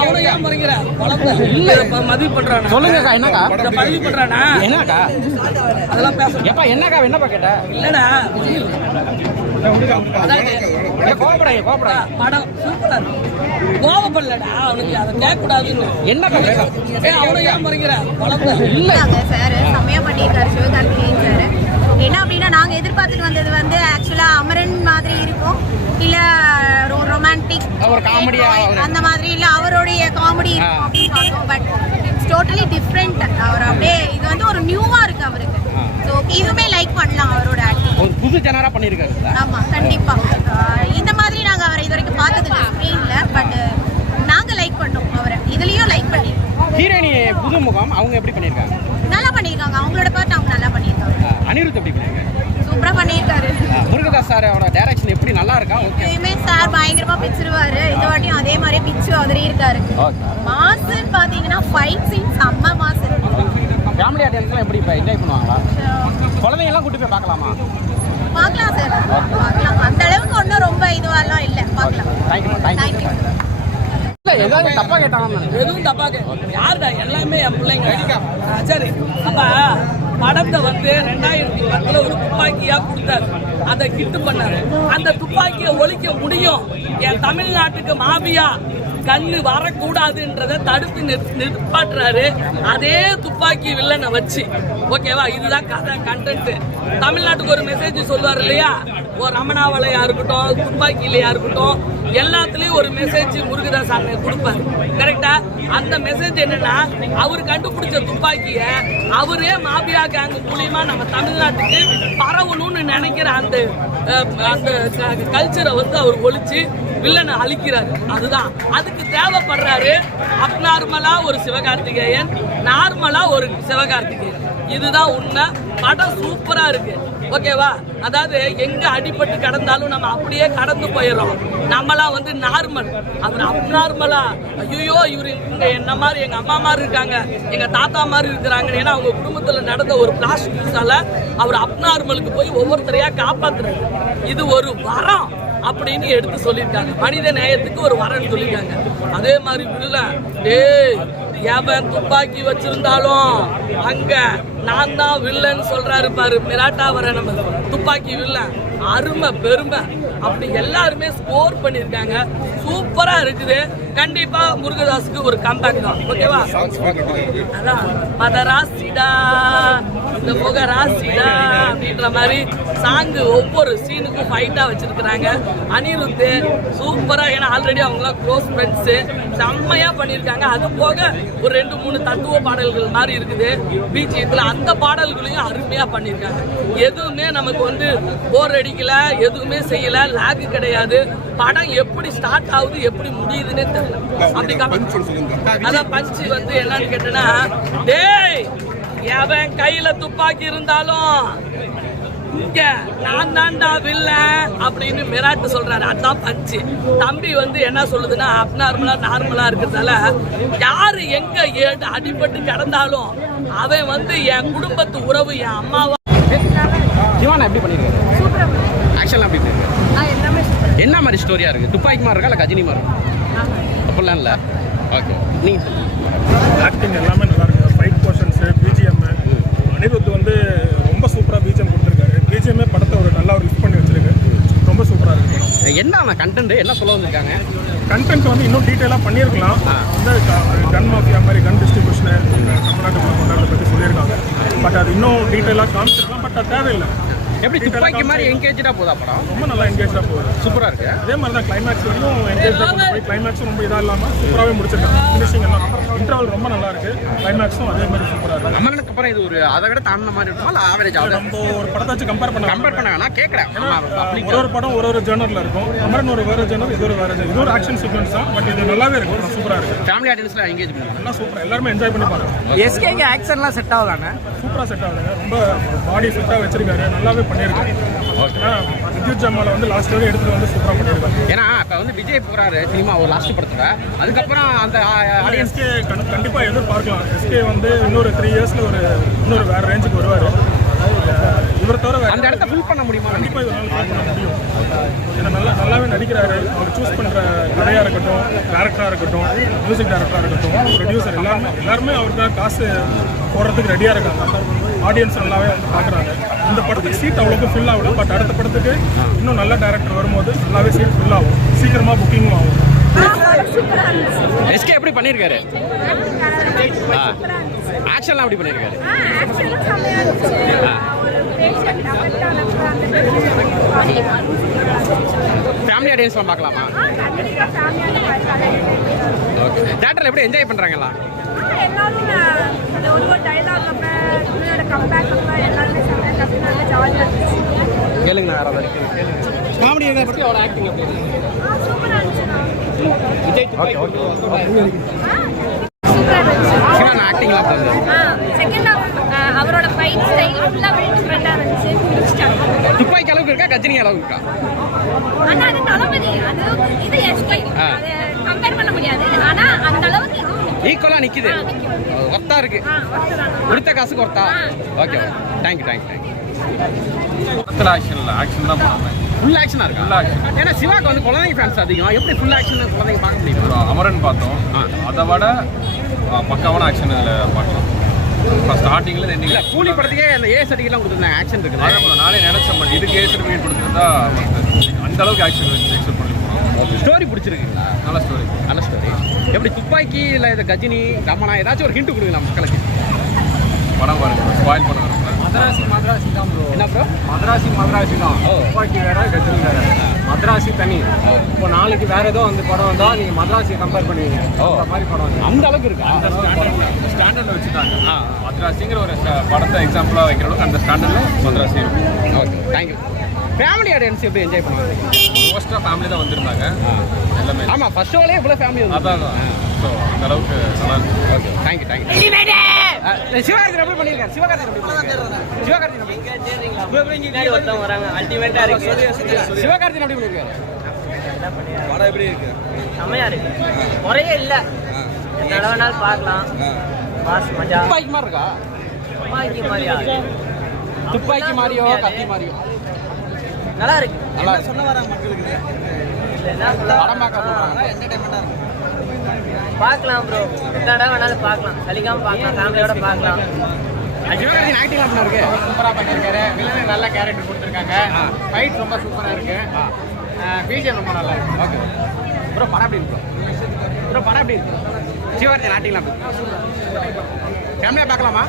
அவனை ஏன் மறைக்கிற இல்ல மதிவு பண்றானா சொல்லுங்கக்கா என்னக்கா இந்த பதிவு பண்றானா என்னக்கா அதெல்லாம் பேச எப்பா என்னக்கா என்னப்பா கேட்ட இல்லடா கோபப்படாங்க படம் சூப்பரா கோவப்படலடா அவனுக்கு அதை கேட்கக்கூடாதுன்னு என்னக்கா அவனை ஏன் மறைக்கிற இல்லங்க சார் செம்மையா பண்ணியிருக்காரு சிவகார்த்திகேயன் சார். என்ன அப்படின்னா நாங்கள் எதிர்பார்த்துட்டு வந்தது வந்து ஆக்சுவலாக அமரன் மாதிரி இருக்கும், இல்லை ரொமான்டிக் அந்த மாதிரி, இல்லை அவருடைய காமெடி இருக்கும் அப்படின்னு பார்த்தோம். But it's totally different. அவர் அப்படியே இது வந்து ஒரு நியூவாக இருக்கு அவருக்கு. ஸோ இதுவுமே லைக் பண்ணலாம் அவரோட ஆக்டிங். ஒரு புது ஜெனரா பண்ணியிருக்காரு. ஆமாம் கண்டிப்பாக. இந்த மாதிரி நாங்கள் அவரை இது வரைக்கும் பார்த்ததில்லை ஸ்க்ரீனில். பட் நாங்கள் லைக் பண்ணோம் அவரை, இதுலேயும் லைக் பண்ணி. ஹீரோயினி புது முகம் அவங்க எப்படி பண்ணியிருக்காங்க? நல்லா பண்ணியிருக்காங்க, அவங்களோட பார்ட் அவங்க நல்லா பண்ணியிருக்காங்க. அனிருத் எப்படி பண்ணியிருக்காங்க? சூப்பராக பண்ணியிருக்காரு. முருகதாஸ் சார் அவரோட டைரக்ஷன் எப்படி நல்லா இருக்கா? ஓகே சார் பயங்கரமா பிச்சிருவாரு. இந்த வாட்டியும் அதே மாதிரி பிச்சு உதறி இருக்காரு. மாசுன்னு பாத்தீங்கன்னா ஃபைட் சீன் செம்ம மாசு. ஃபேமிலி ஆடியன்ஸ்லாம் எப்படி இப்போ என்ஜாய் பண்ணுவாங்களா? குழந்தைங்க எல்லாம் கூட்டி போய் பார்க்கலாமா? பார்க்கலாம் சார், பார்க்கலாம். அந்த அளவுக்கு ஒன்றும் ரொம்ப இதுவெல்லாம் இல்லை, பார்க்கலாம். தேங்க்யூ. ஏதாவது தப்பா கேட்டாங்க? எதுவும் தப்பா யாருடா எல்லாமே என் பிள்ளைங்க. சரி அப்ப படத்தை வந்து 2010 ஒரு துப்பாக்கியா கொடுத்தாரு, அதை கிட்டு பண்ணாரு. அந்த துப்பாக்கியை ஒழிக்க முடியும். என் தமிழ்நாட்டுக்கு மாபியா கண்ணு வரக்கூடாதுன்றதை தடுத்து நிற்பாட்டுறாரு. அதே துப்பாக்கி வில்லனை வச்சு ஓகேவா, இதுதான் கதை கண்டென்ட். தமிழ்நாட்டுக்கு ஒரு மெசேஜ் சொல்லுவார் இல்லையா, ஒரு ரமணாவளையா இருக்கட்டும், துப்பாக்கியிலையா இருக்கட்டும், எல்லாத்துலயும் ஒரு மெசேஜ் முருகதாஸ் அண்ணன் கொடுப்பாரு. கரெக்டா? அந்த மெசேஜ் என்னன்னா, அவர் கண்டுபிடிச்ச துப்பாக்கிய அவரே மாபியா கேங் மூலியமா நம்ம தமிழ்நாட்டுக்கு பரவணும்னு நினைக்கிற அந்த கல்ச்சரை வந்து அவர் ஒழிச்சு வில்லனை அழிக்கிறாரு. அதுதான் அதுக்கு தேவைப்படுறாரு. அப்நார்மலா ஒரு சிவகார்த்திகேயன், நார்மலா ஒரு சிவகார்த்திகேயன். இதுதான் உண்மை. படம் சூப்பரா இருக்கு ஓகேவா. அதாவது எங்க அடிபட்டு கடந்தாலும் நம்ம அப்படியே கடந்து போயிடும். நம்மளாம் வந்து நார்மல், அவர் அப்நார்மலா. ஐயோ இவரு இங்க என்ன மாதிரி எங்க அம்மா மாதிரி இருக்காங்க, எங்க தாத்தா மாதிரி இருக்கிறாங்க. ஏன்னா அவங்க குடும்பத்துல நடந்த ஒரு பிளாஸ்டிக் யூஸால அவர் அப்நார்மலுக்கு போய் ஒவ்வொருத்தரையா காப்பாத்துறாரு. இது ஒரு வரம் அப்படின்னு எடுத்து சொல்லியிருக்காங்க. மனித நேயத்துக்கு ஒரு வரன்னு சொல்லியிருக்காங்க. அதே மாதிரி வில்லன், டேய் எவன் துப்பாக்கி வச்சிருந்தாலும் அங்க நான் தான் வில்லன் சொல்றாரு பாரு, மிராட்டா வர நம்ம துப்பாக்கி வில்லன். அருமை பெருமை அப்படி எல்லாருமே ஸ்கோர் பண்ணியிருக்காங்க. சூப்பரா இருக்குது. கண்டிப்பா முருகதாஸுக்கு ஒரு கம்பேக் தான் ஓகேவா. அதான் மதராசிடா இந்த முகராசிடா அப்படின்ற மாதிரி சாங்கு ஒவ்வொரு சீனுக்கும் ஃபைட்டா வச்சிருக்கிறாங்க. அனிருத் சூப்பரா, ஏன்னா ஆல்ரெடி அவங்களாம் க்ளோஸ் ஃப்ரெண்ட்ஸு, செம்மையா பண்ணியிருக்காங்க. அது போக ஒரு 2-3 தத்துவ பாடல்கள் மாதிரி இருக்குது பிஜிஎத்துல. அந்த பாடல்களையும் அருமையா பண்ணியிருக்காங்க. எதுவுமே நமக்கு வந்து போர் அடிக்கல, எதுவுமே செய்யல, லாக் கிடையாது. படம் எப்படி ஸ்டார்ட் ஆகுது எப்படி முடியுதுன்னே தெரியல. அப்படி அதான் பஞ்சு வந்து என்னன்னு கேட்டேன்னா, டேய் எவன் கையில துப்பாக்கி இருந்தாலும் இங்க நான் தாண்டா வில்லன் அப்படின்னு மிராட்டு சொல்றாரு. அதான் பஞ்சு. தம்பி வந்து என்ன சொல்லுதுன்னா, அப்நார்மலா நார்மலா இருக்கிறதால யாரு எங்க அடிபட்டு கிடந்தாலும் அவன் வந்து என் குடும்பத்து உறவு, என் அம்மாவா. சிவானா எப்படி பண்ணிருக்காரு? ஆக்ஷன்லாம் எப்படி பண்ணிருக்காரு? என்ன மாதிரி ஸ்டோரியா இருக்கு? துப்பாக்கி மாதிரி இருக்கா இல்ல கஜினி மாதிரி இருக்கா? அப்படிலாம் இல்ல. ஓகே, நீங்க ஆக்டிங் எல்லாமே நல்லா இருக்கு. ஃபைட் போர்ஷன்ஸ், பிஜிஎம், அனிருத் வந்து ரொம்ப சூப்பராக பிஜிஎம் கொடுத்துருக்காரு. பிஜிஎம்மே படத்தை ஒரு நல்லா ஒரு லிஃப்ட் பண்ணி வச்சிருக்கு. ரொம்ப சூப்பராக இருக்கு. என்ன கண்டென்ட் என்ன சொல்ல வந்திருக்காங்க? கண்டென்ட் வந்து இன்னும் டீட்டெயிலாக பண்ணியிருக்கலாம். வந்து கன் மாஃபியா மாதிரி கன் டிஸ்ட்ரிபியூஷனு தமிழ்நாட்டு கொண்டாடுறத பற்றி சொல்லியிருக்காங்க. பட் அது இன்னும் டீட்டெயிலாக காமிச்சிருக்கலாம். பட் அது தேவையில்லை. எப்படி துப்பாக்கி மாதிரி என்கேஜா போதா படம்? ரொம்ப நல்லா என்கேஜா போகுது. சூப்பரா இருக்கு. அதே மாதிரி தான் கிளைமேக்ஸ் வரையும் என்கேஜா போய் கிளைமேக்ஸும் ரொம்ப இதாக இல்லாமல் சூப்பராகவே முடிச்சிருக்காங்க. ஃபினிஷிங் எல்லாம் இன்டர்வல் ரொம்ப நல்லா இருக்கு. கிளைமேக்ஸும் அதே மாதிரி சூப்பராக இருக்கு. அமரனுக்கு அப்புறம் இது ஒரு அதை விட தாண்டின மாதிரி இருக்குமா இல்லை ஆவரேஜ்? நம்ம ஒரு படத்தை வச்சு கம்பேர் பண்ண வேணா கேட்குறேன். ஒரு படம் ஒரு ஜேர்னரில் இருக்கும். அமரன் ஒரு வேறு ஜேர்னர், இது ஒரு வேறு ஜேர்னர். இது ஒரு ஆக்ஷன் சீக்வன்ஸ் தான். பட் இது நல்லாவே இருக்கும். சூப்பராக இருக்கு. ஃபேமிலி ஆடியன்ஸ்ல என்கேஜ் பண்ணுவாங்க. நல்லா சூப்பராக எல்லாருமே என்ஜாய் பண்ணி பாருங்க. எஸ்கேக்கு ஆக்ஷன்லாம் செட் ஆகுதானே? சூப்பராக செட் ஆகுதுங்க. ரொம்ப பாடி ஃபிட்டாக வச்சிருக்காரு. நல்லாவே பண்ணியிருக்காரு. வித்யுத் ஜமால வந்து லாஸ்ட் வரை எடுத்துட்டு வந்து சூப்பராக பண்ணியிருக்காங்க. ஏன்னா இப்போ வந்து விஜய் போகிறாரு சினிமா ஒரு லாஸ்ட் படத்துல, அதுக்கப்புறம் அந்த ஆடியன்ஸ்க்கு கண்டிப்பாக எதிர்பார்க்கலாம். எஸ்கே வந்து இன்னொரு 3 இயர்ஸில் இன்னொரு வேறு ரேஞ்சுக்கு வருவார். இவரை தவிர வேற அந்த இடத்த ஃபுல் பண்ண முடியுமா? கண்டிப்பாக இவரால் ட்ரை பண்ண முடியும். ஏன்னா நல்லாவே நடிக்கிறாரு. அவர் சூஸ் பண்ணுற கதையாக இருக்கட்டும், டேரக்டராக இருக்கட்டும், மியூசிக் டேரக்டராக இருக்கட்டும், ப்ரொடியூசர் எல்லாருமே அவருக்காக காசு போடுறதுக்கு ரெடியாக இருக்காங்க. ஆடியன்ஸ் நல்லாவே வந்து பார்க்குறாங்க. இந்த படத்துக்கு சீட் அவ்வளோக்கும் ஃபில் ஆகல. பட் அடுத்த படத்துக்கு இன்னும் நல்ல டேரக்டர் வரும்போது நல்லாவே சீட் ஃபில் ஆகும். சீக்கிரமாக புக்கிங்கும் ஆகும். எஸ்கே எப்படி பண்ணியிருக்காரு? ஆக்ஷன்லாம் எப்படி பண்ணியிருக்காரு? ஃபேமிலி ஆடியன்ஸ்லாம் பார்க்கலாமா? ஓகே. தேட்டரில் எப்படி என்ஜாய் பண்ணுறாங்களா? கேளுங்க யாராவது காமெடி பற்றி அவரோட ஆக்டிங் எப்படி விஜய் சிவன் ஆக்டிங்லாம் அவரோட ஃபைட் ஸ்டைல் ஃபுல்லாவே டிஃபரெண்டா இருந்துச்சு. துப்பாக்கி அளவுக்கு இருக்கா, கஜினி அளவுக்கு இருக்கா? ஆனா அது தளபதி, அது இது எஸ்கே, அது கம்பேர் பண்ண முடியாது. ஆனா அந்த அளவுக்கு ஈக்குவலா நிக்குது, ஒர்த்தா இருக்கு. கொடுத்த காசுக்கு ஒர்த்தா. Okay, thank you. ஆக்ஷன் தான் பண்ணுவேன். ஃபுல் ஆக்ஷனா இருக்கா? Full action. ஏன்னா சிவாக்கு வந்து குழந்தைங்க ஃபேன்ஸ் அதிகம். எப்படி ஃபுல் ஆக்ஷன் குழந்தைங்க பார்க்க முடியும்? அமரன் பார்த்தோம். அதை விட பக்காவான ஆக்ஷன் இதில் பார்க்கலாம். இப்போ ஸ்டார்டிங்கில் இல்ல கூலி படத்துக்கே அந்த ஏ சர்டிஃபிகேட்லாம் கொடுத்துருந்தாங்க. ஆக்ஷன் இருக்குது. அதான் நானே நினைச்சேன். பட் இதுக்கு ஏ சர்டிஃபிகேட் கொடுத்துருந்தா அந்த அளவுக்கு ஆக்ஷன் எக்ஸ்பெக்ட் பண்ணிருக்கோம். ஸ்டோரி பிடிச்சிருக்குங்களா? நல்ல ஸ்டோரி. நல்ல ஸ்டோரி. எப்படி துப்பாக்கி இல்லை இது கஜினி ரமணா ஏதாச்சும் ஒரு ஹிண்ட் கொடுங்களா மக்களுக்கு? படம் பாருங்க, ஸ்பாயில் பண்ண வரல. மதராசி தான் ப்ரோ. என்ன ப்ரோ? மதராசி தான். துப்பாக்கி வேற, கஜினி வேற. மதராசி தனி. இப்போ நாளைக்கு வேற ஏதோ அந்த படம் வந்தா நீங்க மதராசி கம்பேர் பண்ணுவீங்க. அந்த மாதிரி படம் வந்து அந்த அளவுக்கு இருக்கா? ஸ்டாண்டர்டில் வச்சுட்டாங்க. மദ്രാസിங்கிற ஒரு படத்தை எக்ஸாம்பிளாக வைக்கிற அளவுக்கு அந்த ஸ்டாண்டர்டில் மദ്രാசி இருக்கும். Okay, thank you. ஃபேமிலி ஆடியன்ஸ் எப்படி என்ஜாய் பண்ணுவாங்க? மோஸ்ட்டாக ஃபேமிலி தான் வந்திருந்தாங்க எல்லாமே. ஆமாம், ஃபர்ஸ்ட் ஷோலே இவ்வளோ ஃபேமிலி வந்து. அதான். ஸோ அந்த அளவுக்கு நல்லா இருக்கு. Okay, thank you. சிவகார்த்திகேயன் எப்படி பண்ணியிருக்காரு? சிவகார்த்திகேயன் எப்படி பண்ணியிருக்காரு? படம் எப்படி இருக்கு? செம்மையா இருக்கு. முறையே இல்ல. எந்த வேணாலும் பார்க்கலாம். பாஸ் மஜா. துப்பாக்கி மாதிரி இருக்கா? துப்பாக்கி மாதிரியா? துப்பாக்கி மாதிரியோ கத்தி மாதிரியோ? நல்லா இருக்கு. நல்லா சொல்ல வராங்க மக்களுக்கு. என்ன சொல்ல படம் பார்க்க சொல்றாங்க. என்டர்டைன்மெண்டா இருக்கும். பார்க்கலாம் ப்ரோ. எந்த இடம் வேணாலும் பார்க்கலாம். சலிக்காம பார்க்கலாம். ஃபேமிலியோட பார்க்கலாம். சிவகார்த்திகேயன் ஆக்டிங் எப்படி இருக்கு? சூப்பரா பண்ணிருக்காரு. வில்லன் நல்ல கேரக்டர் கொடுத்துருக்காங்க. ஃபைட் ரொம்ப சூப்பரா இருக்கு. பிஜிஎம் ரொம்ப நல்லா இருக்கு. ஓகே ப்ரோ, படம் எப்படி இருக்கு ப்ரோ? படம் எப்படி இருக்கு? சிவகார்த்திகேயன் ஆக்டிங்லாம் எப்படி இருக்கு? ஃபேமிலியாக பார்க்கலாமா?